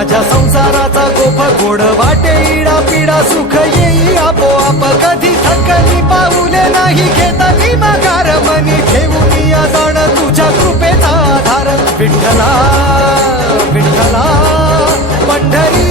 माझ्या संसाराचा गोफ गोड वाटे इडा पिडा सुख येई आपोआप कधी थकली पाऊले नाही घेतली माघार मनी ठेवून या जाण तुझ्या कृपेचा आधार विठ्ठला विठ्ठला पंढरी